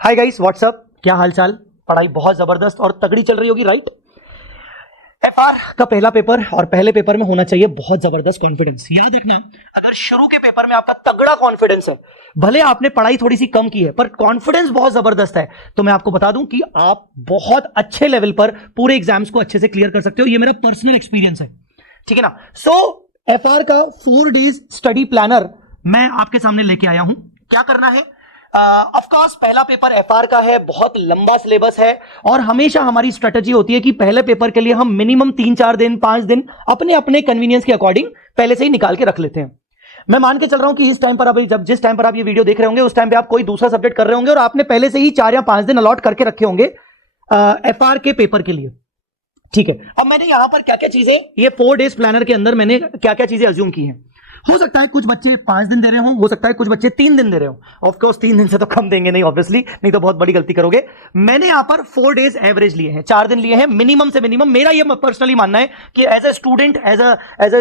Hi guys, WhatsApp, क्या हालचाल। पढ़ाई बहुत जबरदस्त और तगड़ी चल रही होगी, राइट। एफआर का पहला पेपर और पहले पेपर में होना चाहिए बहुत जबरदस्त कॉन्फिडेंस। याद रखना, अगर शुरू के पेपर में आपका तगड़ा कॉन्फिडेंस है, भले आपने पढ़ाई थोड़ी सी कम की है पर कॉन्फिडेंस बहुत जबरदस्त है, तो मैं आपको बता दूं कि आप बहुत अच्छे लेवल पर पूरे एग्जाम्स को अच्छे से क्लियर कर सकते हो। ये मेरा पर्सनल एक्सपीरियंस है, ठीक है ना। सो एफआर का 4 डेज स्टडी प्लानर मैं आपके सामने लेके आया हूं। क्या करना है, ऑफ कोर्स पहला पेपर एफआर का है, बहुत लंबा सिलेबस है और हमेशा हमारी स्ट्रेटजी होती है कि पहले पेपर के लिए हम मिनिमम 3-4 दिन 5 दिन अपने अपने कन्वीनियंस के अकॉर्डिंग पहले से ही निकाल के रख लेते हैं। मैं मान के चल रहा हूं कि इस टाइम पर, अभी जब जिस टाइम पर आप ये वीडियो देख रहे होंगे उस टाइम पे आप कोई दूसरा सब्जेक्ट कर रहे होंगे और आपने पहले से ही 4 या 5 दिन अलॉट करके रखे होंगे एफआर के पेपर के लिए, ठीक है। अब मैंने यहां पर क्या क्या चीजें, ये 4 डेज प्लानर के अंदर मैंने क्या क्या चीजें अज्यूम की हैं। हो सकता है कुछ बच्चे 5 दिन दे रहे हो सकता है कुछ बच्चे 3 दिन दे रहे हो। ऑफ कोर्स 3 दिन से तो कम देंगे नहीं, ऑब्वियसली, नहीं तो बहुत बड़ी गलती करोगे। मैंने यहां पर 4 डेज एवरेज लिए हैं, 4 दिन लिए हैं मिनिमम से मिनिमम। मेरा ये पर्सनली मानना है कि एज ए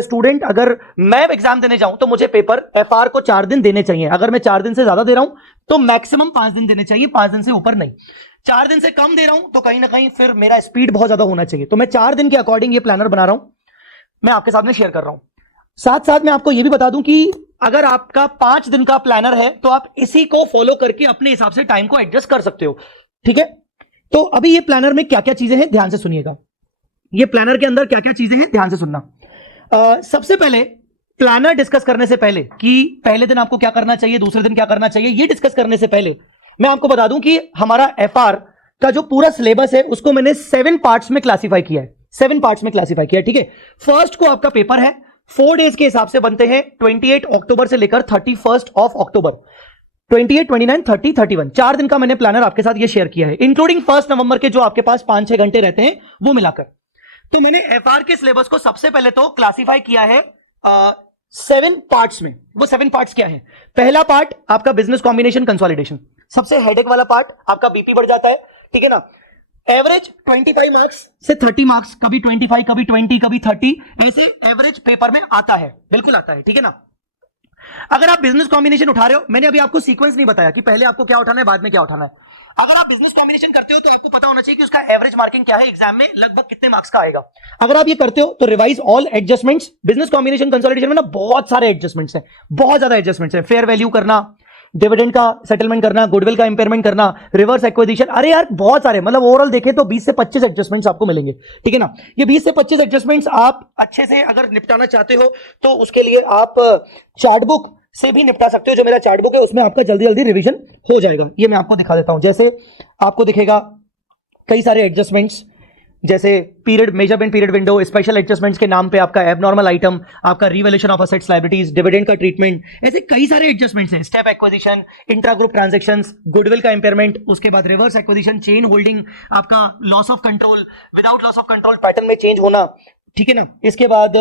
स्टूडेंट अगर मैं एग्जाम देने जाऊं तो मुझे पेपर एफआर को 4 दिन देने चाहिए। अगर मैं 4 दिन से ज्यादा दे रहा हूं तो मैक्सिमम 5 दिन देने चाहिए, 5 दिन से ऊपर नहीं। 4 दिन से कम दे रहा हूं तो कहीं ना कहीं फिर मेरा स्पीड बहुत ज्यादा होना चाहिए। तो मैं 4 दिन के अकॉर्डिंग ये प्लानर बना रहा हूं, मैं आपके साथ में शेयर कर रहा हूं। साथ साथ मैं आपको यह भी बता दूं कि अगर आपका 5 दिन का प्लानर है तो आप इसी को फॉलो करके अपने हिसाब से टाइम को एडजस्ट कर सकते हो, ठीक है। तो अभी ये प्लानर में क्या क्या चीजें हैं, ध्यान से सुनिएगा। ये प्लानर के अंदर क्या क्या चीजें हैं, ध्यान से सुनना। सबसे पहले प्लानर डिस्कस करने से पहले कि पहले दिन आपको क्या करना चाहिए, दूसरे दिन क्या करना चाहिए, ये डिस्कस करने से पहले मैं आपको बता दूं कि हमारा एफआर का जो पूरा सिलेबस है उसको मैंने 7 पार्ट्स में क्लासीफाई किया है। 7 पार्ट्स में क्लासीफाई किया है, ठीक है। फर्स्ट को आपका पेपर है 4 डेज के हिसाब से बनते हैं, 28 अक्टूबर से लेकर 31 अक्टूबर, 28, 29, 30, 31, 4 दिन का मैंने प्लानर आपके साथ ये शेयर किया है, इंक्लूडिंग 1 नवंबर के जो आपके पास 5-6 घंटे रहते हैं वो मिलाकर। तो मैंने एफआर के सिलेबस को सबसे पहले तो क्लासीफाई किया है 7 पार्ट्स में। वो 7 पार्ट्स क्या है? पहला पार्ट आपका बिजनेस कॉम्बिनेशन कंसोलिडेशन, सबसे हेडेक वाला पार्ट, आपका बीपी बढ़ जाता है, ठीक है ना। एवरेज 25 मार्क्स से 30 मार्क्स, कभी 25, कभी 20, कभी 30, ऐसे एवरेज पेपर में आता है, बिल्कुल आता है, ठीक है ना। अगर आप बिजनेस कॉम्बिनेशन उठा रहे हो, मैंने अभी आपको सीक्वेंस नहीं बताया कि पहले आपको क्या उठाना है बाद में क्या उठाना है। अगर आप बिजनेस कॉम्बिनेशन करते हो तो आपको पता होना चाहिए कि उसका एवरेज मार्किंग क्या है, एग्जाम में लगभग कितने मार्क्स का आएगा। अगर आप ये करते हो तो revise all adjustments. Business combination consolidation में ना बहुत सारे एडजस्टमेंट्स हैं, बहुत ज्यादा एडजस्टमेंट्स हैं। फेयर वैल्यू करना, डिविडेंड का सेटलमेंट करना, गुडविल का इंपेयरमेंट करना, रिवर्स एक्विजिशन, अरे यार बहुत सारे, मतलब ओवरऑल देखें तो 20 से 25 एडजस्टमेंट्स आपको मिलेंगे, ठीक है ना। ये 20 से 25 एडजस्टमेंट्स आप अच्छे से अगर निपटाना चाहते हो तो उसके लिए आप चार्टबुक से भी निपटा सकते हो। जो मेरा चार्टबुक है उसमें आपका जल्दी जल्दी रिवीजन हो जाएगा। ये मैं आपको दिखा देता हूं। जैसे आपको दिखेगा कई सारे एडजस्टमेंट्स, जैसे period, measurement period window, special adjustments के नाम पे आपका एबनॉर्मल आइटम, आपका revaluation of assets liabilities, dividend का ट्रीटमेंट, ऐसे कई सारे एडजस्टमेंट्स हैं। Step acquisition, intra group transactions, goodwill का इंपेयरमेंट, उसके बाद रिवर्स एक्विजिशन, चेन होल्डिंग, आपका loss of control, without loss of control pattern में चेंज होना, ठीक है ना। इसके बाद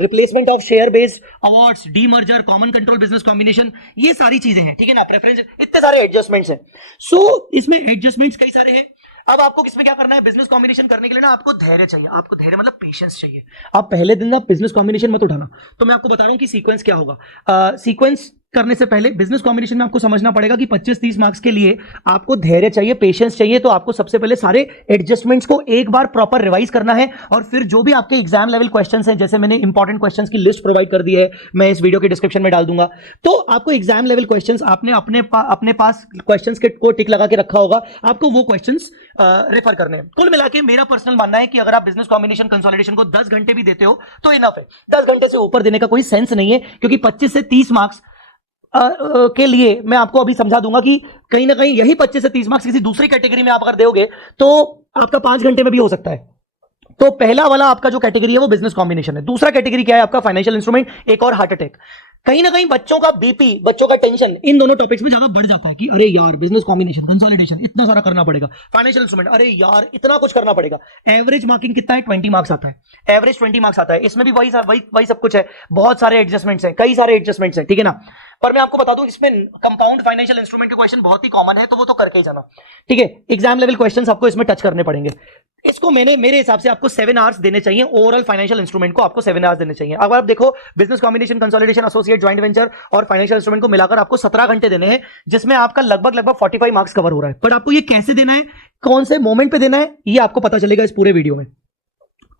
replacement of share based awards, demerger, common control business combination, ये सारी चीजें हैं, ठीक है ना। प्रेफरेंस, इतने सारे एडजस्टमेंट्स हैं। सो इसमें एडजस्टमेंट्स कई सारे हैं। अब आपको किसमें क्या करना है, बिजनेस कॉम्बिनेशन करने के लिए ना आपको धैर्य चाहिए। आपको धैर्य मतलब पेशेंस चाहिए। आप पहले दिन ना बिजनेस कॉम्बिनेशन मत उठाना। तो मैं आपको बता रहा हूं कि सीक्वेंस क्या होगा। सीक्वेंस करने से पहले बिजनेस कॉम्बिनेशन में आपको समझना पड़ेगा कि 25-30 मार्क्स के लिए आपको धैर्य चाहिए, पेशेंस चाहिए। तो आपको सबसे पहले सारे एडजस्टमेंट्स को एक बार प्रॉपर रिवाइज करना है और फिर जो भी आपके एग्जाम लेवल क्वेश्चंस हैं, जैसे मैंने इंपॉर्टेंट क्वेश्चंस की लिस्ट प्रोवाइड कर दी है, मैं इस वीडियो के डिस्क्रिप्शन में डाल दूंगा। तो आपको एग्जाम लेवल क्वेश्चंस आपने अपने पास क्वेश्चंस को टिक लगा के रखा होगा, आपको वो क्वेश्चंस रेफर करने हैं। कुल मिला के मेरा पर्सनल मानना है कि अगर आप बिजनेस कॉम्बिनेशन कंसोलिडेशन को 10 घंटे भी देते हो तो इनफ है। 10 घंटे से ऊपर देने का कोई सेंस नहीं है, क्योंकि 25 से 30 मार्क्स के लिए मैं आपको अभी समझा दूंगा कि कहीं ना कहीं यही 25 से 30 मार्क्स किसी दूसरी कैटेगरी में आप अगर दोगे तो आपका 5 घंटे में भी हो सकता है। तो पहला वाला आपका जो कैटेगरी है वो बिजनेस कॉम्बिनेशन है। दूसरा कैटेगरी क्या है आपका, फाइनेंशियल इंस्ट्रूमेंट, एक और हार्ट अटैक। कहीं ना कहीं बच्चों का बीपी, बच्चों का टेंशन इन दोनों टॉपिक्स में ज्यादा बढ़ जाता है कि अरे यार बिजनेस कॉम्बिनेशन कंसोलिडेशन इतना सारा करना पड़ेगा, फाइनेंशियल इंस्ट्रूमेंट अरे यार इतना कुछ करना पड़ेगा। एवरेज मार्किंग कितना है, 20 मार्क्स आता है, एवरेज 20 मार्क्स आता है। इसमें भी वही सब कुछ है, बहुत सारे एडजस्टमेंट्स हैं, कई सारे एडजस्टमेंट्स हैं, ठीक है ना। पर मैं आपको बता दूं इसमें कंपाउंड फाइनेंशियल इंस्ट्रूमेंट के क्वेश्चन बहुत ही कॉमन है, तो वो तो करके ही जाना, ठीक है। एग्जाम लेवल क्वेश्चंस आपको इसमें टच करने पड़ेंगे। इसको मेरे हिसाब से आपको 7 आवर्स देने चाहिए, ओवरऑल फाइनेंशियल इंस्ट्रूमेंट को आपको 7 आवर्स देने चाहिए। अगर आप देखो business combination, consolidation, associate, joint venture और फाइनेंशियल इंस्ट्रूमेंट को मिलाकर आपको 17 घंटे देने हैं, जिसमें आपका लगभग 45 मार्क्स कवर हो रहा है। बट आपको ये कैसे देना है, कौन से मोमेंट पे देना है, ये आपको पता चलेगा इस पूरे वीडियो में।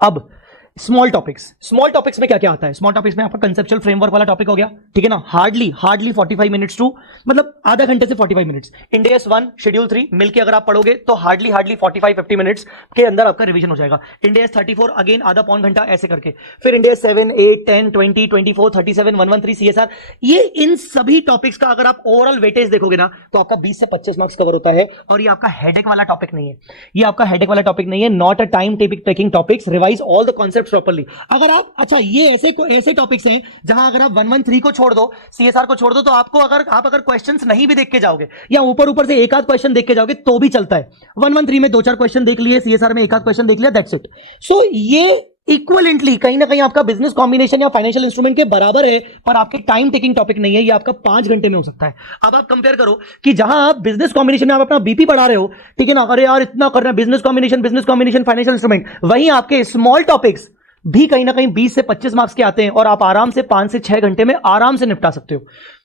अब स्मॉल टॉपिक्स में क्या क्या आता है? स्मॉल टॉपिक्स में आपका कंसेप्चुअल फ्रेमवर्क वाला टॉपिक हो गया, ठीक है ना। हार्डली 45 मिनट्स टू मतलब आधा घंटे से 45 मिनट्स। इंडेस 1 शेड्यूल 3 मिलके अगर आप पढ़ोगे तो हार्डली 45-50 मिनट्स के अंदर आपका रिवीजन हो जाएगा। इंडेस 34 अगेन आधा पौन घंटा ऐसे करके, फिर इंडेस 7, 8, 10, 20, 24, 37, 113 CSR। ये इन सभी टॉपिक्स का अगर आप ओवरऑल वेटेज देखोगे ना तो आपका 20 से 25 मार्क्स कवर होता है। और ये आपका हेडेक वाला टॉपिक नहीं है, ये आपका हेडेक वाला टॉपिक नहीं है। Not a time taking topics, revise all the concept properly. अगर आप अच्छा ये ऐसे टॉपिक्स हैं जहां अगर आप 113 को छोड़ दो, सीएसआर को छोड़ दो, तो आपको अगर क्वेश्चंस नहीं भी देख के जाओगे या ऊपर से एक आध क्वेश्चन देख के जाओगे तो भी चलता है। 113 में 2-4 क्वेश्चन देख लिए, सीएसआर में एक आध क्वेश्चन देख लिया, दैट्स इट। सो ये इक्वलेंटली कहीं ना कहीं आपका बिजनेस कॉम्बिनेशन या फाइनेंशियल इंस्ट्रूमेंट के बराबर है, पर आपके टाइम टेकिंग टॉपिक नहीं है। ये आपका 5 घंटे में हो सकता है। अब आप कंपेयर करो कि जहां आप बिजनेस कॉम्बिनेशन में आप अपना बीपी बढ़ा रहे हो, ठीक है ना, अरे यार इतना करना है बिजनेस कॉम्बिनेशन फाइनेंशियल इंस्ट्रूमेंट, वहीं आपके स्मॉल टॉपिक्स भी कहीं ना कहीं 20 से 25 मार्क्स के आते हैं और आप आराम से 5 से 6 घंटे में आराम से निपटा सकते हो,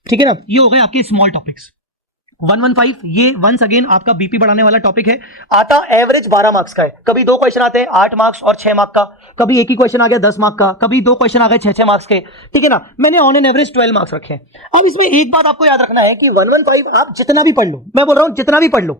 ठीक है ना। ये हो गए आपके स्मॉल टॉपिक्स। 115 ये वंस अगेन आपका बीपी बढ़ाने वाला टॉपिक है। आता एवरेज 12 मार्क्स का है। कभी 2 क्वेश्चन आते हैं 8 मार्क्स और 6 मार्क्स का, कभी एक ही क्वेश्चन आ गया 10 मार्क्स का, कभी 2 क्वेश्चन आ गए 6-6 मार्क्स के, ठीक है ना। मैंने ऑन एन एवरेज 12 मार्क्स रखे हैं। अब इसमें एक बात आपको याद रखना है कि 115 आप जितना भी पढ़ लो, मैं बोल रहा हूं जितना भी पढ़ लो,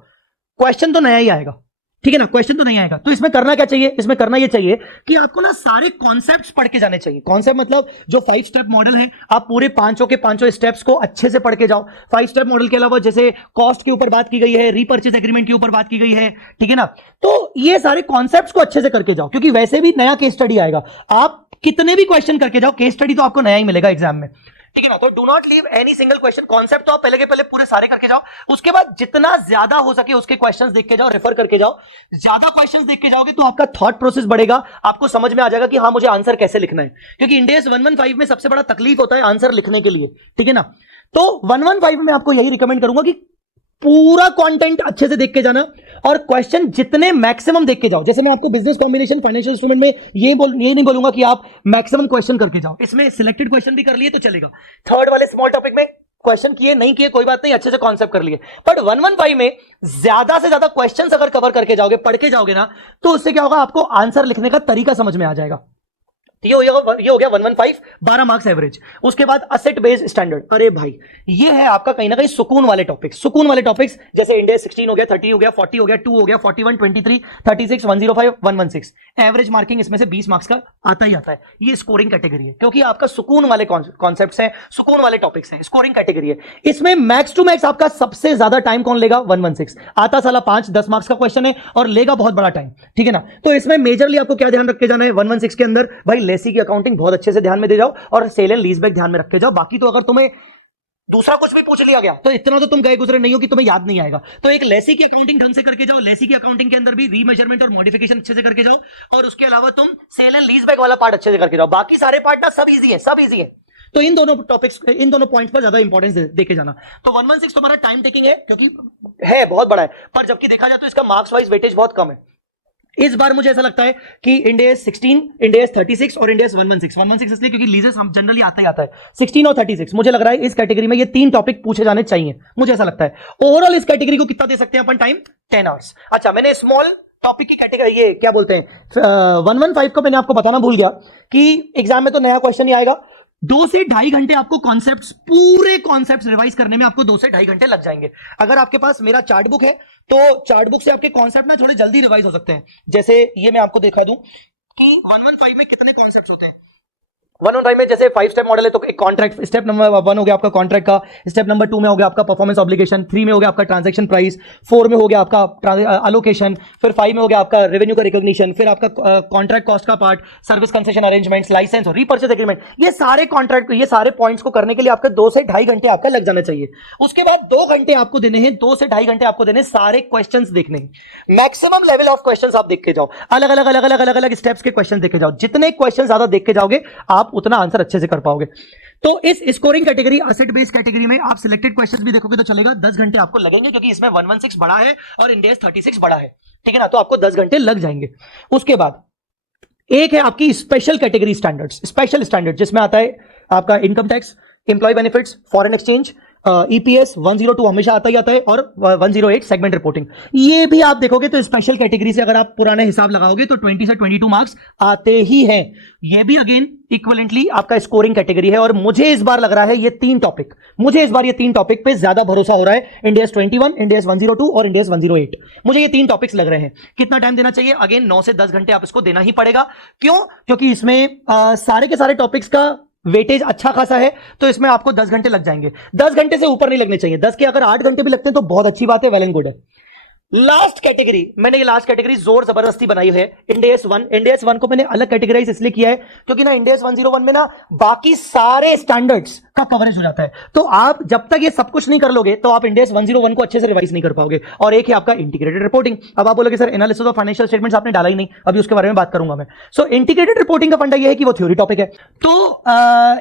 क्वेश्चन तो नया ही आएगा, ठीक है ना, क्वेश्चन तो नहीं आएगा। तो इसमें करना क्या चाहिए, इसमें करना ये चाहिए कि आपको ना सारे कॉन्सेप्ट्स पढ़ के जाने चाहिए। कॉन्सेप्ट मतलब जो 5 स्टेप मॉडल है, आप पूरे पांचों के पांचों स्टेप्स को अच्छे से पढ़ के जाओ। 5 स्टेप मॉडल के अलावा जैसे कॉस्ट के ऊपर बात की गई है, रीपर्चेज एग्रीमेंट के ऊपर बात की गई है, ठीक है ना। तो ये सारे कॉन्सेप्ट्स को अच्छे से करके जाओ, क्योंकि वैसे भी नया केस स्टडी आएगा। आप कितने भी क्वेश्चन करके जाओ, केस स्टडी तो आपको नया ही मिलेगा एग्जाम में, ठीक है ना। तो do not leave any single question. Concept तो आप पहले के पहले पूरे सारे करके जाओ, उसके बाद जितना ज्यादा हो सके उसके क्वेश्चंस देख के जाओ, रेफर करके जाओ। ज्यादा क्वेश्चंस देख के जाओगे तो आपका थॉट प्रोसेस बढ़ेगा, आपको समझ में आ जाएगा कि हाँ मुझे आंसर कैसे लिखना है, क्योंकि इंडेस 115 में सबसे बड़ा तकलीफ होता है आंसर लिखने के लिए, ठीक है ना। तो 115 में आपको यही रिकमेंड करूंगा कि पूरा कंटेंट अच्छे से देख के जाना और क्वेश्चन जितने मैक्सिमम देख के जाओ। जैसे मैं आपको बिजनेस कॉम्बिनेशन फाइनेंशियल इंस्ट्रूमेंट में ये नहीं बोलूंगा कि आप मैक्सिमम क्वेश्चन करके जाओ, इसमें सिलेक्टेड क्वेश्चन भी कर लिए तो चलेगा। थर्ड वाले स्मॉल टॉपिक में क्वेश्चन किए नहीं किए कोई बात नहीं, अच्छे से कॉन्सेप्ट कर लिए। बट 115 में ज्यादा से ज्यादा क्वेश्चन अगर कवर करके जाओगे, पढ़ के जाओगे ना, तो उससे क्या होगा, आपको आंसर लिखने का तरीका समझ में आ जाएगा। ये हो गया 115 12 मार्क्स एवरेज। उसके बाद असेट बेस्ड स्टैंडर्ड, अरे भाई ये है आपका कहीं ना कहीं सुकून वाले टॉपिक्स जैसे इंडिया 16 हो गया, 30 हो गया, 40 हो गया, 2 हो गया, 41, 23, 36, 105, 116। एवरेज मार्किंग इसमें से 20 मार्क्स का आता ही आता है। ये स्कोरिंग कैटेगरी है, क्योंकि आपका सुकून वाले कॉन्सेप्ट्स हैं, सुकून वाले टॉपिक्स हैं, स्कोरिंग कैटेगरी है। इसमें मैक्स टू मैक्स आपका सबसे ज्यादा टाइम कौन लेगा, 116। आता साला 5-10 मार्क्स का क्वेश्चन है और लेगा बहुत बड़ा टाइम, ठीक है ना। तो इसमें मेजरली आपको क्या ध्यान रख के जाना है 116 के अंदर, भाई लेसी की अकाउंटिंग बहुत अच्छे से ध्यान में दे जाओ और सेल एंड लीजबैक ध्यान में रख के जाओ। बाकी तो अगर तुम्हें दूसरा कुछ भी पूछ लिया गया तो इतना तो तुम गए गुजरे नहीं हो कि तुम्हें याद नहीं आएगा। तो एक लेसी की अकाउंटिंग ढंग से करके जाओ, लेसी की अकाउंटिंग के अंदर भी रीमेजरमेंट और मॉडिफिकेशन अच्छे से करके जाओ, और उसके अलावा तुम सेल एंड लीजबैक वाला पार्ट अच्छे से करके जाओ। बाकी सारे पार्ट ना सब इजी है। तो इन दोनों टॉपिक्स, इन दोनों पॉइंट्स पर ज्यादा इंपॉर्टेंस देके जाना। तो 116 तुम्हारा टाइम टेकिंग है, क्योंकि है बहुत बड़ा है, पर जबकि देखा जाए तो इसका मार्क्स वाइज वेटेज बहुत कम है। इस बार मुझे ऐसा लगता है कि इंडेस 16, इंडेस 36 और इंडेस 116 इसलिए क्योंकि लीजेस हम जनरली आता ही आता है 16 और 36। मुझे लग रहा है इस कैटेगरी में ये 3 टॉपिक पूछे जाने चाहिए, मुझे ऐसा लगता है। ओवरऑल इस कैटेगरी को कितना दे सकते हैं अपन टाइम, 10 आवर्स। अच्छा, मैंने स्मॉल टॉपिक की कैटेगरी, ये क्या बोलते हैं 115 को मैंने आपको बताना भूल गया कि एग्जाम में तो नया क्वेश्चन ही आएगा। 2 से 2.5 घंटे आपको पूरे कॉन्सेप्ट्स रिवाइज करने में आपको 2 से 2.5 घंटे लग जाएंगे। अगर आपके पास मेरा चार्ट बुक है तो चार्ट बुक से आपके कॉन्सेप्ट ना थोड़े जल्दी रिवाइज हो सकते हैं। जैसे ये मैं आपको दिखा दूं कि 115 में कितने कॉन्सेप्ट्स होते हैं। 115 में जैसे 5 स्टेप मॉडल है तो एक कॉन्ट्रैक्ट, स्टेप नंबर 1 हो गया आपका कॉन्ट्रैक्ट का, स्टेप नंबर 2 में हो गया आपका परफॉर्मेंस ऑब्लिगेशन, 3 में हो गया आपका ट्रांजैक्शन प्राइस, 4 में हो गया आपका अलोकेशन, फिर 5 में हो गया आपका रेवेन्यू का रिकॉग्निशन, फिर आपका कॉन्ट्रैक्ट कॉस्ट का part, service concession arrangements, licence और रीपर्चेज एग्रीमेंट। ये सारे कॉन्ट्रैक्ट, ये सारे पॉइंट्स को करने के लिए आपका 2 से 2.5 घंटे आपका लग जाना चाहिए। उसके बाद 2 घंटे आपको देने हैं, 2 से 2.5 घंटे आपको देने सारे क्वेश्चंस देखने हैं। मैक्सिमम लेवल ऑफ क्वेश्चंस आप देख के जाओ, अलग अलग स्टेप्स के क्वेश्चन देख के जाओ। जितने क्वेश्चन ज्यादा देख के जाओगे आप उतना आंसर अच्छे से कर पाओगे। तो इस scoring category, asset based category में आप सिलेक्टेड क्वेश्चन भी देखोगे तो चलेगा, 10 घंटे आपको लगेंगे, क्योंकि इसमें 116 बड़ा है और इंडेस 36 बड़ा है, ठीक है ना, तो आपको 10 घंटे लग जाएंगे। उसके बाद एक है आपकी special category standards, special standard, जिसमें आता है आपका income tax, employ benefits, foreign exchange, EPS 102 हमेशा आता ही आता है, और 108 सेगमेंट रिपोर्टिंग। ये भी आप देखोगे तो स्पेशल कैटेगरी से अगर आप पुराने हिसाब लगाओगे तो 20 से 22 मार्क्स आते ही हैं। ये भी अगेन इक्विवेलेंटली आपका स्कोरिंग कैटेगरी है। और मुझे इस बार लग रहा है ये तीन टॉपिक, मुझे इस बार ये तीन टॉपिक पे ज्यादा भरोसा हो रहा है, इंडेस 21, इंडेस 102 और इंडेस 108। मुझे ये तीन टॉपिक्स लग रहे हैं। कितना टाइम देना चाहिए? अगेन 9 से 10 घंटे आप इसको देना ही पड़ेगा। क्यों? क्योंकि इसमें सारे के सारे टॉपिक्स का वेटेज अच्छा खासा है, तो इसमें आपको 10 घंटे लग जाएंगे। 10 घंटे से ऊपर नहीं लगने चाहिए। 10 के अगर 8 घंटे भी लगते हैं तो बहुत अच्छी बात है, वेल एंड गुड है। लास्ट कैटेगरी, मैंने ये लास्ट कैटेगरी जोर जबरदस्ती बनाई है, इंडेस 1। इंडेस 1 को मैंने अलग कैटेगराइज इसलिए किया है क्योंकि ना इंडेस 101 में ना बाकी सारे स्टैंडर्ड्स का कवरेज हो जाता है। तो आप जब तक ये सब कुछ नहीं कर लोगे तो आप इंडेस 101 को अच्छे से रिवाइज नहीं कर पाओगे। और एक है आपका इंटीग्रेटेड रिपोर्टिंग। अब आप बोलोगे sir analysis of financial statements आपने डाला ही नहीं, अभी उसके बारे में बात करूंगा मैं। सो इंटीग्रेटेड रिपोर्टिंग का फंडा ये है कि वो थ्योरी टॉपिक है। तो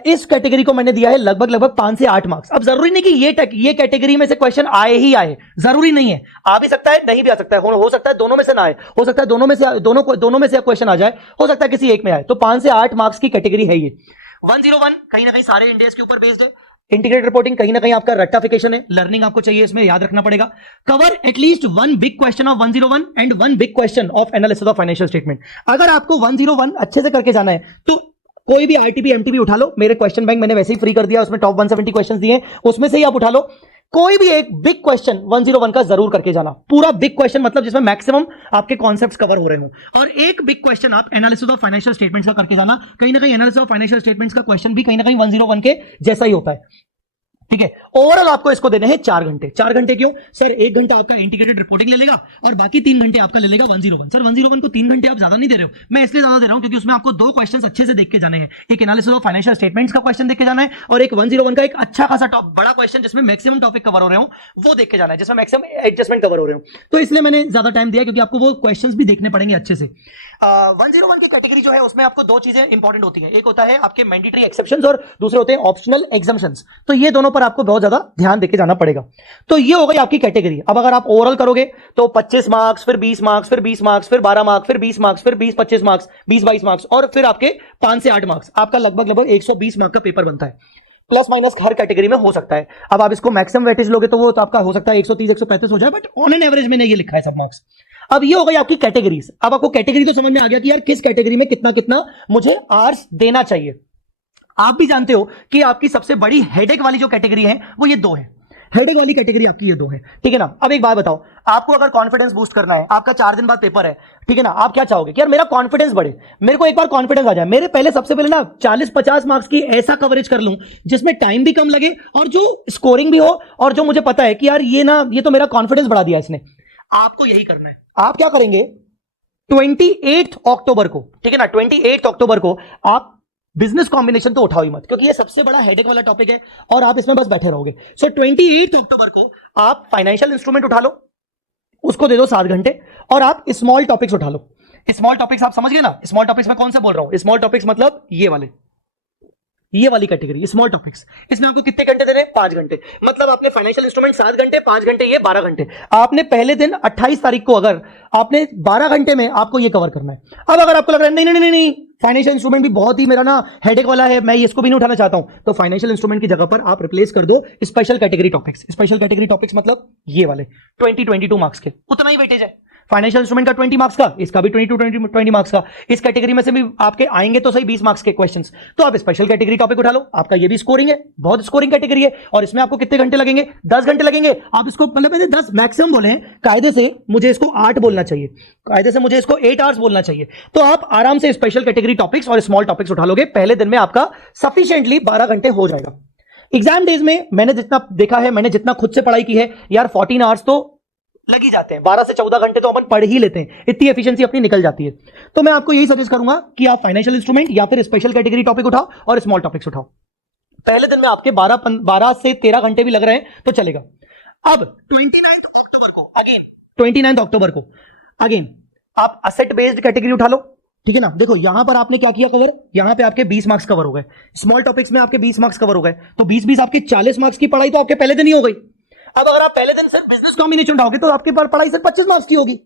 इस कैटेगरी को मैंने दिया है लगभग 5 से 8 मार्क्स। अब जरूरी नहीं कि ये कैटेगरी में से क्वेश्चन आए ही आए, जरूरी नहीं है, आ भी सकता है, नहीं भी आ सकता है, हो सकता है दोनों में से ना आए, हो सकता है दोनों में से क्वेश्चन आ जाए, हो सकता है किसी एक में आए। तो 5 से 8 मार्क्स की कैटेगरी है ये। 101 कहीं ना कहीं सारे इंडेस के ऊपर बेस्ड है। इंटीग्रेटेड रिपोर्टिंग कहीं ना कहीं आपका रेक्टिफिकेशन है, लर्निंग आपको चाहिए, इसमें याद रखना पड़ेगा। Cover at least 1 big question of 101 and 1 big question of analysis of financial statement. अगर आपको 101 अच्छे से करके जाना है तो कोई भी आईटीबी एमटीबी उठा लो, मेरे क्वेश्चन बैंक मैंने वैसे ही फ्री कर दिया, उसमें टॉप 170 क्वेश्चंस दिए, उसमें से ही आप उठा लो। कोई भी एक बिग क्वेश्चन 101 का जरूर करके जाना। पूरा बिग क्वेश्चन मतलब जिसमें मैक्सिमम आपके कॉन्सेप्ट्स कवर हो रहे हो। और एक बिग क्वेश्चन आप एनालिसिस ऑफ फाइनेंशियल स्टेटमेंट्स का करके जाना। कहीं ना कहीं एनालिसिस ऑफ फाइनेंशियल स्टेटमेंट्स का क्वेश्चन भी कहीं ना कहीं 101 के जैसा ही होता है, ठीक है। ओवरऑल आपको इसको देने हैं 4 घंटे। 4 घंटे क्यों सर? 1 घंटा आपका इंटीग्रेटेड रिपोर्टिंग ले लेगा और बाकी 3 घंटे आपका ले लेगा 101। सर 101 को 3 घंटे आप ज्यादा नहीं दे रहे हो? मैं इसलिए ज्यादा दे रहा हूं क्योंकि उसमें आपको 2 क्वेश्चंस अच्छे से देख के जाने हैं। एक एनालिसिस ऑफ फाइनेंशियल स्टेटमेंट्स का क्वेश्चन देख के जाना है और एक 101 का एक अच्छा खासा बड़ा क्वेश्चन जिसमें मैक्सिमम टॉपिक कवर हो रहे हो वो देख के जाना है, जिसमें मैक्सिमम एडजस्टमेंट कवर हो रहे हो। तो इसलिए मैंने ज्यादा टाइम दिया क्योंकि आपको वो क्वेश्चंस भी देखने पड़ेंगे अच्छे से। 101 की कैटेगरी जो है उसमें आपको 2 चीजें इंपॉर्टेंट होती हैं। एक होता है आपके मैंडेटरी एक्सेप्शंस और दूसरे होते हैं ऑप्शनल एग्जम्पशंस। तो ये दोनों पर आपको बहुत ज्यादा ध्यान देके जाना पड़ेगा। तो ये हो गई आपकी कैटेगरी। अब अगर आप ओवरऑल करोगे तो 25 मार्क्स, फिर 20 मार्क्स, फिर 20 मार्क्स, फिर 12 मार्क्स, फिर 20 मार्क्स, फिर 20-25 मार्क्स, 20-22 मार्क्स और फिर आपके 5 से 8 मार्क्स, आपका लगभग 120 मार्क्स का पेपर बनता है। प्लस माइनस हर कैटेगरी में हो सकता है। अब आप इसको मैक्सिमम वेटेज लोगे तो वो तो आपका हो सकता है 130 135 हो जाए, बट ऑन एन एवरेज मैंने ये लिखा है सब मार्क्स। अब ये हो गई आपकी कैटेगरीज। अब आपको कैटेगरी तो समझ में आ गया कि यार किस कैटेगरी में कितना कितना मुझे आवर्स देना चाहिए। आप भी जानते हो कि आपकी सबसे बड़ी हेडेक वाली जो कैटेगरी है वो ये 2 है। हेडेक वाली कैटेगरी आपकी ये 2 है, ठीक है ना। अब एक बात बताओ, आपको अगर कॉन्फिडेंस बूस्ट करना है, आपका 4 दिन बाद पेपर है, ठीक है ना, आप क्या चाहोगे कि यार मेरा कॉन्फिडेंस बढ़े, मेरे को एक बार कॉन्फिडेंस आ जाए, मेरे पहले सबसे पहले ना 40-50 मार्क्स की ऐसा कवरेज कर लूं जिसमें टाइम भी कम लगे और जो स्कोरिंग भी हो और जो मुझे पता है कि यार ये तो मेरा कॉन्फिडेंस बढ़ा दिया इसने। आपको यही करना है। आप क्या करेंगे, 28 अक्टूबर को, ठीक है ना, 28 अक्टूबर को आप बिजनेस कॉम्बिनेशन तो उठाओ ही मत, क्योंकि ये सबसे बड़ा हेडेक वाला टॉपिक है और आप इसमें बस बैठे रहोगे। सो 28 अक्टूबर को आप फाइनेंशियल इंस्ट्रूमेंट उठा लो, उसको दे दो 7 घंटे, और आप स्मॉल टॉपिक्स उठा लो। स्मॉल टॉपिक्स आप समझ गए ना? स्मॉल टॉपिक्स में कौन सा बोल रहा हूं? स्मॉल टॉपिक्स मतलब ये वाली कैटेगरी स्मॉल टॉपिक्स। इसमें आपको कितने घंटे दे रहे हैं? 5 घंटे। मतलब आपने फाइनेंशियल इंस्ट्रूमेंट 7 घंटे, 5 घंटे ये 12 घंटे। आपने पहले दिन 28 तारीख को अगर आपने 12 घंटे में आपको ये कवर करना है। अब अगर आपको लग रहा है नहीं फाइनेंशियल इंस्ट्रूमेंट भी बहुत ही मेरा ना हेडेक वाला है, मैं इसको भी नहीं उठाना चाहता हूं, तो फाइनेंशियल इंस्ट्रूमेंट की जगह पर आप रिप्लेस कर दो special category topics. Special category topics मतलब ये वाले 22 मार्क्स के, उतना ही वेटेज है। फाइनेंशियल इंस्ट्रूमेंट का 20 मार्क्स का, इसका भी 20 मार्क्स का। इस कैटेगरी में से भी आपके आएंगे तो सही 20 मार्क्स के क्वेश्चंस। तो आप स्पेशल कैटेगरी टॉपिक उठा लो, आपका ये भी स्कोरिंग है, बहुत स्कोरिंग कैटेगरी है, और इसमें आपको कितने घंटे लगेंगे? 10 घंटे लगेंगे। आप इसको मतलब मैंने 10 मैक्सिमम बोले हैं, कायदे से मुझे इसको 8 बोलना चाहिए, कायदे से मुझे इसको 8 आवर्स बोलना चाहिए। तो आप आराम से स्पेशल कैटेगरी टॉपिक्स और स्मॉल टॉपिक्स उठा लोगे, पहले दिन में आपका सफिशिएंटली 12 घंटे हो जाएगा। एग्जाम डेज में मैंने जितना देखा है, मैंने जितना खुद से पढ़ाई की है, यार 14 आवर्स तो लग ही जाते हैं। 12 से 14 घंटे तो अपन पढ़ ही लेते हैं, इतनी एफिशिएंसी अपनी निकल जाती है। तो मैं आपको यही सजेस्ट करूंगा कि आप फाइनेंशियल इंस्ट्रूमेंट या फिर स्पेशल कैटेगरी टॉपिक उठाओ और स्मॉल टॉपिक्स उठाओ। पहले दिन में आपके 12 से 13 घंटे भी लग रहे हैं तो चलेगा। अब 29 अक्टूबर को अगेन आप असेट बेस्ड कैटेगरी उठा लो, ठीक है ना। देखो यहां पर आपने क्या किया कवर, यहां पे आपके 20 मार्क्स कवर हो गए, स्मॉल टॉपिक्स में आपके 20 मार्क्स कवर हो गए, तो 20-20 आपके 40 मार्क्स की पढ़ाई तो आपके पहले दिन ही हो गई। अब अगर आप पहले दिन सिर्फ बिजनेस कॉम्बिनेशन उठाओगे तो आपकी पढ़ाई सिर्फ 25 मार्क्स की होगी।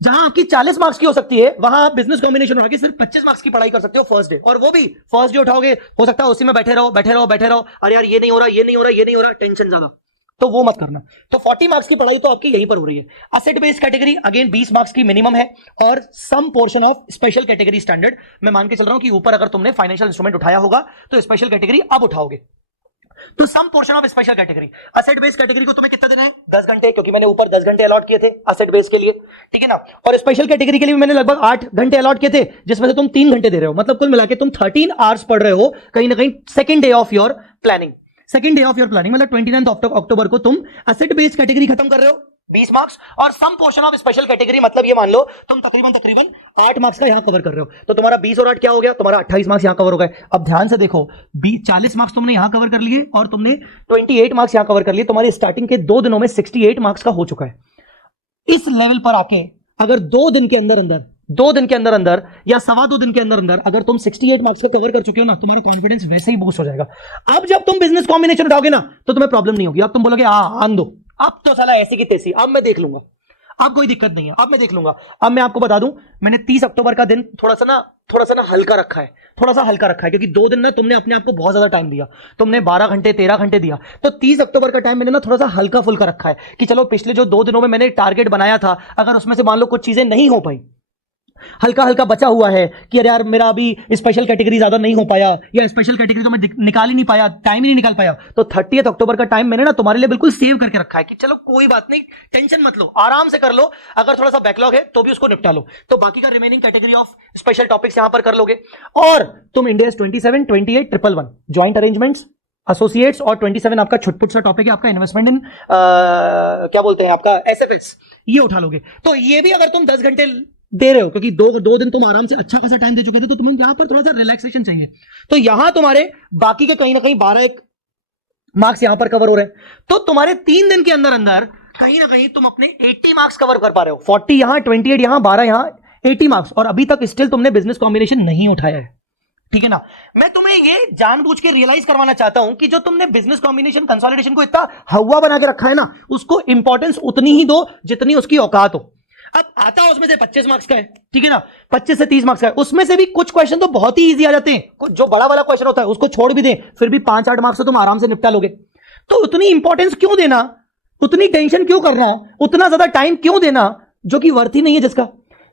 जहां आपकी 40 मार्क्स की हो सकती है वहां आप बिजनेस कॉम्बिनेशन उठा के सिर्फ 25 मार्क्स की पढ़ाई कर सकते हो फर्स्ट डे, और वो भी फर्स्ट डे उठाओगे हो सकता है उसी में बैठे रहो बैठे रहो बैठे रहो, अरे यार ये नहीं हो रहा ये नहीं हो रहा ये नहीं हो रहा, टेंशन ज्यादा, तो वो मत करना। तो 40 मार्क्स की पढ़ाई तो आपकी यहीं पर हो रही है। Asset based category again 20 marks की मिनिमम है, और some portion of special category standard, मैं मान के चल रहा हूं कि ऊपर अगर तुमने फाइनेंशियल इंस्ट्रूमेंट उठाया होगा तो स्पेशल कैटेगरी अब उठाओगे, तो some portion of special category. Asset based category को तुम्हें कितना देना है, 10 घंटे, क्योंकि मैंने ऊपर 10 घंटे अलॉट किए थे असेट बेस्ड के लिए, ठीक है ना। और स्पेशल कैटेगरी के लिए मैंने लगभग 8 घंटे अलॉट किए थे, जिसमें से तुम 3 घंटे दे रहे हो, मतलब कुल मिला के तुम 13 आवर्स पढ़ रहे हो कहीं ना कहीं second day of your planning. Second day of your planning मतलब 29 अक्टूबर को तुम असेट बेस्ड कैटेगरी खत्म कर रहे हो 20 मार्क्स, और some portion of special category मतलब ये मान लो तुम तकरीबन 8 मार्क्स का यहां कवर कर रहे हो, तो तुम्हारा 20 और 8 क्या हो गया, तुम्हारा 28 मार्क्स यहां कवर हो गए। अब ध्यान से देखो 40 मार्क्स तुमने यहां कवर कर लिए और तुमने 28 मार्क्स यहां कवर कर लिए, तुम्हारे स्टार्टिंग के 2 दिनों में 68 मार्क्स का हो चुका है। इस लेवल पर आके अगर 2 दिन के अंदर अंदर या 2.25 दिन के अंदर अंदर अगर तुम 68 मार्क्स को कवर कर चुके हो ना, तुम्हारा कॉन्फिडेंस वैसे ही बूस्ट हो जाएगा। अब जब तुम बिजनेस कॉम्बिनेशन उठाओगे ना तो तुम्हें प्रॉब्लम नहीं होगी, अब तुम बोलोगे आन दो, अब तो साला ऐसी की तैसी, अब मैं देख लूंगा, अब कोई दिक्कत नहीं है, अब मैं देख लूंगा। अब मैं आपको बता दूं, मैंने 30 अक्टूबर का दिन थोड़ा सा ना हल्का रखा है, क्योंकि 2 दिन ना तुमने अपने आप को बहुत ज्यादा टाइम दिया, तुमने 12 घंटे 13 घंटे दिया, तो 30 अक्टूबर का टाइम मैंने ना थोड़ा सा हल्का फुल्का रखा है कि चलो पिछले जो 2 दिनों में मैंने टारगेट बनाया था, अगर उसमें से मान लो कुछ चीजें नहीं हो पाई, हल्का हल्का बचा हुआ है कि अरे यार मेरा अभी स्पेशल कैटेगरी ज्यादा नहीं हो पाया, या स्पेशल कैटेगरी तो मैं निकाल ही नहीं पाया, टाइम ही नहीं निकाल पाया, तो 30 अक्टूबर का टाइम मैंने ना तुम्हारे लिए बिल्कुल सेव करके रखा है कि चलो कोई बात नहीं, टेंशन मत लो, आराम से कर लो, अगर थोड़ा सा बैकलॉग है तो भी उसको निपटा लो, तो बाकी का remaining category of special topics यहां पर कर लोगे। और तुम इंडेस 27, 28, 111 ज्वाइंट अरेंजमेंट्स, एसोसिएट्स, और 27 आपका छुटपुट सा टॉपिक है आपका इन्वेस्टमेंट इन क्या बोलते हैं आपका एसएफएस, ये उठा लोगे। तो ये भी अगर तुम 10 घंटे दे रहे हो, क्योंकि दो दिन तुम आराम से अच्छा खासा टाइम दे चुके थे, तो तुम्हें यहां पर थोड़ा सा रिलैक्सेशन चाहिए, तो यहां तुम्हारे बाकी के कहीं ना कहीं 12 मार्क्स यहां पर कवर हो रहे हैं, तो तुम्हारे 3 दिन के अंदर अंदर कहीं ना कहीं तुम अपने 80 मार्क्स कवर कर पा रहे हो, 40 यहां, 28 यहां, 12 यहां, 80 मार्क्स, और अभी तक स्टिल तुमने बिजनेस कॉम्बिनेशन नहीं उठाया है, ठीक है ना। मैं तुम्हें ये जानबूझ के रियलाइज करवाना चाहता हूं कि जो तुमने बिजनेस कॉम्बिनेशन कंसोलिडेशन को इतना हवा बना के रखा है ना, उसको इंपॉर्टेंस उतनी ही दो जितनी उसकी औकात हो। अब आता है उसमें से 25 मार्क्स का है, ठीक है ना, 25 से 30 मार्क्स का है, उसमें से भी कुछ क्वेश्चन तो बहुत ही इजी आ जाते हैं, कुछ जो बड़ा वाला क्वेश्चन होता है उसको छोड़ भी दें फिर भी 5-8 मार्क्स से तुम आराम से निपटा लोगे। तो उतनी इंपॉर्टेंस क्यों देना, उतनी टेंशन क्यों करना, उतना ज्यादा टाइम क्यों देना जो कि वर्थ ही नहीं है जिसका।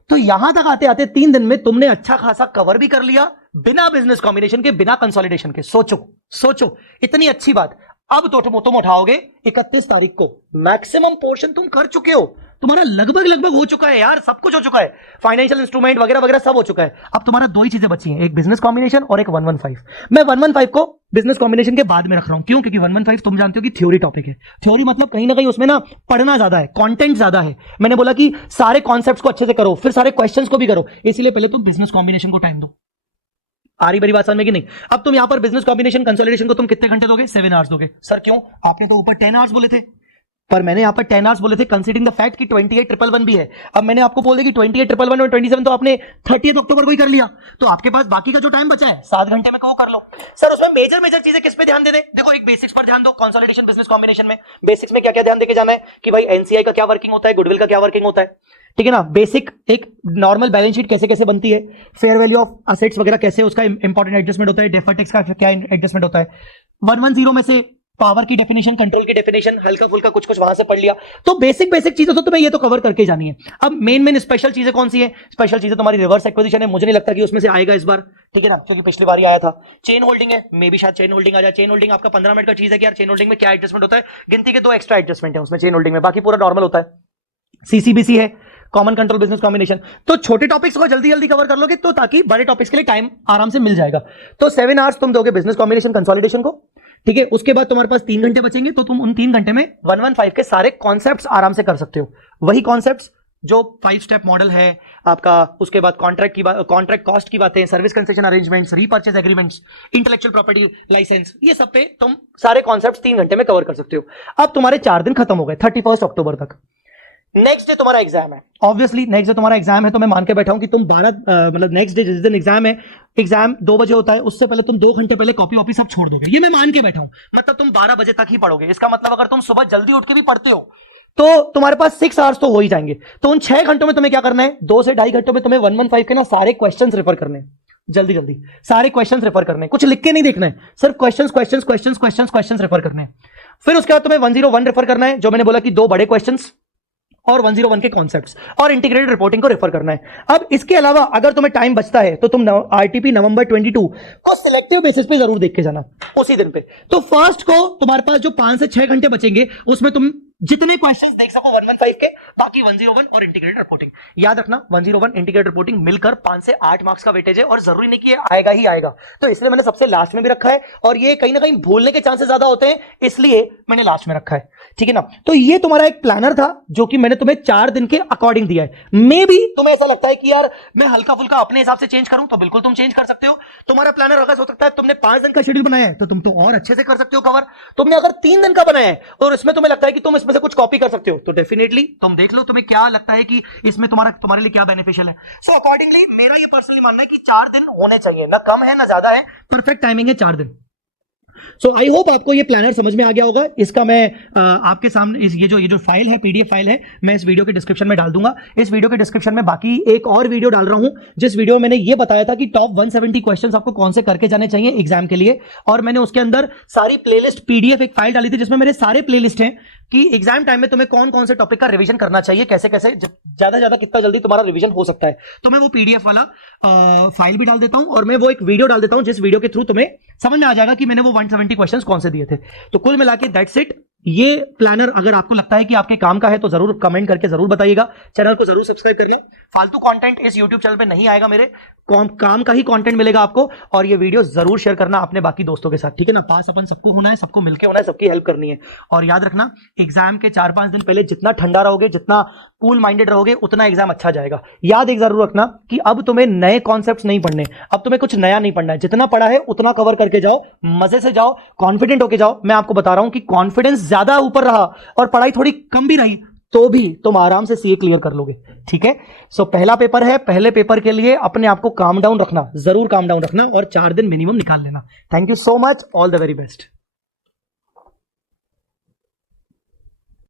तो यहां तक आते आते 3 दिन में तुमने अच्छा खासा कवर भी कर लिया बिना बिजनेस कॉम्बिनेशन के, बिना कंसोलिडेशन के। सोचो इतनी अच्छी बात। अब तो तुम उठाओगे 31 तारीख को, मैक्सिमम पोर्शन तुम कर चुके हो, तुम्हारा लगभग हो चुका है यार, सब कुछ हो चुका है, फाइनेंशियल इंस्ट्रूमेंट वगैरह वगैरह सब हो चुका है। अब तुम्हारा 2 ही चीजें बची हैं, एक बिजनेस कॉम्बिनेशन और एक 115। मैं 115 को बिजनेस कॉम्बिनेशन के बाद में रख रहा हूं, क्यों, क्योंकि 115 तुम जानते हो कि थ्योरी टॉपिक है, थ्योरी मतलब कहीं ना कहीं उसमें ना पढ़ना ज्यादा है, कंटेंट ज्यादा है। मैंने बोला कि सारे कॉन्सेप्ट्स को अच्छे से करो, फिर सारे क्वेश्चंस को भी करो, इसलिए पहले तुम बिजनेस कॉम्बिनेशन को टाइम दो। आ रही बड़ी बात समझ में कि नहीं। अब तुम यहां पर बिजनेस कॉम्बिनेशन कंसोलिडेशन को तुम कितने घंटे दोगे, 7 आवर्स दोगे। सर क्यों, आपने तो ऊपर 10 आवर्स बोले थे, पर मैंने यहां पर 10 आवर्स बोले थे कंसीडरिंग द फैक्ट कि 28,111 भी है। अब मैंने आपको बोल दिया कि 28,111 और 27 तो आपने 30 अक्टूबर को ही कर लिया, तो आपके पास बाकी का जो टाइम बचा है 7 घंटे में वो कर लो। सर उसमें मेजर चीजें किस पे ध्यान दे दें, देखो एक बेसिक्स पर ध्यान दो, कंसोलिडेशन बिजनेस कॉम्बिनेशन में बेसिक्स में क्या क्या ध्यान देके जाना है कि भाई एनसीआई का क्या वर्किंग होता है, गुडविल का क्या वर्किंग होता है, ठीक है ना, बेसिक एक नॉर्मल बैलेंस शीट कैसे कैसे बनती है, फेयर वैल्यू ऑफ असेट्स वगैरह कैसे उसका इंपॉर्टेंट एडजस्टमेंट होता है, डेफर्ड टैक्स का क्या एडजस्टमेंट होता है, 110 में से पावर की डेफिनेशन, कंट्रोल की डेफिनेशन, हल्का फुल्का कुछ वहां से पढ़ लिया। तो बेसिक चीजें तो तुम्हें ये तो कवर करके जानी है। अब मेन स्पेशल चीजें कौन सी है, स्पेशल चीजें तुम्हारी रिवर्स एक्विजिशन है, मुझे नहीं लगता कि उसमें से आएगा इस बार, ठीक है ना, क्योंकि पिछली बार ही आया था। चेन होल्डिंग है, मे भी शायद चेन होल्डिंग आ जाए। चेन होल्डिंग आपका 15 मिनट का चीज है कि यार चेन होल्डिंग में क्या एडजस्टमेंट होता है, गिनती के 2 एक्स्ट्रा एडजस्टमेंट है उसमें चेन होल्डिंग में, बाकी पूरा नॉर्मल होता है। सीसीबीसी है, कॉमन कंट्रोल बिजनेस कॉम्बिनेशन। तो छोटे टॉपिक्स को जल्दी जल्दी कवर कर लोगे तो ताकि बड़े टॉपिक्स के लिए टाइम आराम से मिल जाएगा। तो 7 आवर्स तुम दोगे बिजनेस कॉम्बिनेशन कंसोलिडेशन को, ठीक है। उसके बाद तुम्हारे पास 3 घंटे बचेंगे, तो तुम उन 3 घंटे में 115 के सारे कॉन्सेप्ट्स आराम से कर सकते हो। वही कॉन्सेप्ट्स जो 5 स्टेप मॉडल है आपका, उसके बाद कॉन्ट्रैक्ट की बात, कॉन्ट्रैक्ट कॉस्ट की बातें, service concession arrangements, repurchase agreements, intellectual property licence, ये सब पे तुम सारे कॉन्सेप्ट्स 3 घंटे में कवर कर सकते हो। अब तुम्हारे 4 दिन खत्म हो गए 31 अक्टूबर तक। नेक्स्ट डे तुम्हारा एग्जाम है, ऑब्वियसली नेक्स्ट डे तुम्हारा एग्जाम है, तो मैं मान के बैठा हूं कि तुम 12 मतलब नेक्स्ट डे जिस दिन एग्जाम है, एग्जाम 2 बजे होता है, उससे पहले तुम 2 घंटे पहले कॉपी वॉपी सब छोड़ दोगे, ये मैं मान के बैठा हूं। मतलब तुम 12 बजे तक ही पढ़ोगे। इसका मतलब अगर तुम सुबह जल्दी उठ के भी पढ़ते हो तो तुम्हारे पास 6 आवर्स तो हो ही जाएंगे। तो उन 6 घंटों में तुम्हें क्या करना है, 2 से 2.5 घंटों में तुम्हें 115 के ना सारे क्वेश्चंस रेफर करने हैं, जल्दी जल्दी सारे क्वेश्चंस रेफर करने हैं, कुछ लिख के नहीं देखना है, सिर्फ questions questions questions questions questions refer करने हैं। फिर उसके बाद तुम्हें 101 रेफर करना है, जो मैंने बोला कि 2 बड़े क्वेश्चंस और 101 के कॉन्सेप्ट्स, और इंटीग्रेटेड रिपोर्टिंग को रेफर करना है। अब इसके अलावा अगर तुम्हें टाइम बचता है तो तुम आरटीपी नवंबर 22 को सिलेक्टिव बेसिस पे जरूर देख के जाना उसी दिन पे। तो फर्स्ट को तुम्हारे पास जो 5 से 6 घंटे बचेंगे उसमें तुम जितने क्वेश्चंस देख सको 115 के, बाकी 101 और इंटीग्रेटेड रिपोर्टिंग। याद रखना 101 इंटीग्रेटेड रिपोर्टिंग मिलकर 5 से 8 मार्क्स का वेटेज है, और जरूरी नहीं कि ये आएगा ही आएगा, तो इसलिए मैंने सबसे लास्ट में भी रखा है, और ये कहीं ना कहीं भूलने के चांसेस ज्यादा होते हैं, इसलिए मैंने लास्ट में रखा है, ठीक है ना। तो ये तुम्हारा एक प्लानर था जो कि मैंने तुम्हें 4 दिन के अकॉर्डिंग दिया है। मे बी तुम्हें ऐसा लगता है कि यार मैं हल्का फुल्का अपने हिसाब से चेंज करूं, तो बिल्कुल तुम चेंज कर सकते हो। तुम्हारा प्लानर अगर हो सकता है तुमने 5 दिन का शेड्यूल बनाया है तो तुम तो और अच्छे से कर सकते हो कवर। तुमने अगर 3 दिन का बनाया है और इसमें तुम्हें लगता है कि तुम इसमें से कुछ कॉपी कर सकते हो, तो डेफिनेटली तुम देख लो तुम्हें क्या लगता है कि इसमें तुम्हारे लिए क्या बेनिफिशियल है। सो अकॉर्डिंगली मेरा ये पर्सनली मानना है कि 4 दिन होने चाहिए, ना कम है ना ज्यादा है, परफेक्ट टाइमिंग है 4 दिन। सो आई होप आपको ये प्लानर समझ में आ गया होगा। इसका मैं आपके सामने ये जो फाइल है, पीडीएफ फाइल है, मैं इस वीडियो के डिस्क्रिप्शन में डाल दूंगा। इस वीडियो के डिस्क्रिप्शन में बाकी एक और वीडियो डाल रहा हूं, जिस वीडियो में मैंने ये बताया था कि टॉप 170 क्वेश्चंस आपको कौन से करके जाने चाहिए एग्जाम के लिए, और मैंने उसके अंदर सारी प्लेलिस्ट पीडीएफ एक फाइल डाली थी जिसमें मेरे सारे प्लेलिस्ट हैं कि एग्जाम टाइम में तुम्हें कौन कौन से टॉपिक का रिवीजन करना चाहिए, कैसे कैसे ज्यादा ज्यादा कितना जल्दी तुम्हारा रिवीजन हो सकता है। तो मैं वो पीडीएफ वाला फाइल भी डाल देता हूं, और मैं वो एक वीडियो डाल देता हूं जिस वीडियो के थ्रू तुम्हें समझ में आ जाएगा कि मैंने वो 170 क्वेश्चंस कौन से दिए थे। तो कुल मिला के दैट्स इट। ये प्लानर अगर आपको लगता है कि आपके काम का है तो जरूर कमेंट करके जरूर बताइएगा। चैनल को जरूर सब्सक्राइब करना। फालतू कंटेंट इस YouTube चैनल पे नहीं आएगा, मेरे काम का ही कंटेंट मिलेगा आपको, और ये वीडियो जरूर शेयर करना अपने बाकी दोस्तों के साथ, ठीक है ना। पास अपन सबको होना है, सबको मिलकर होना है, सबकी हेल्प करनी है। और याद रखना एग्जाम के 4-5 दिन पहले जितना ठंडा रहोगे, जितना कूल माइंडेड रहोगे, उतना एग्जाम अच्छा जाएगा। याद एक जरूर रखना कि अब तुम्हें नए कॉन्सेप्ट्स नहीं पढ़ने, अब तुम्हें कुछ नया नहीं पढ़ना है, जितना पढ़ा है उतना कवर करके जाओ, मजे से जाओ, कॉन्फिडेंट होके जाओ। मैं आपको बता रहा हूं कि कॉन्फिडेंस ज्यादा ऊपर रहा और पढ़ाई थोड़ी कम भी रही तो भी तुम आराम से सीए क्लियर कर लोगे, ठीक है। सो पहला पेपर है, पहले पेपर के लिए अपने आप को काम डाउन रखना, जरूर काम डाउन रखना, और 4 दिन मिनिमम निकाल लेना। Thank you so much, all the very best.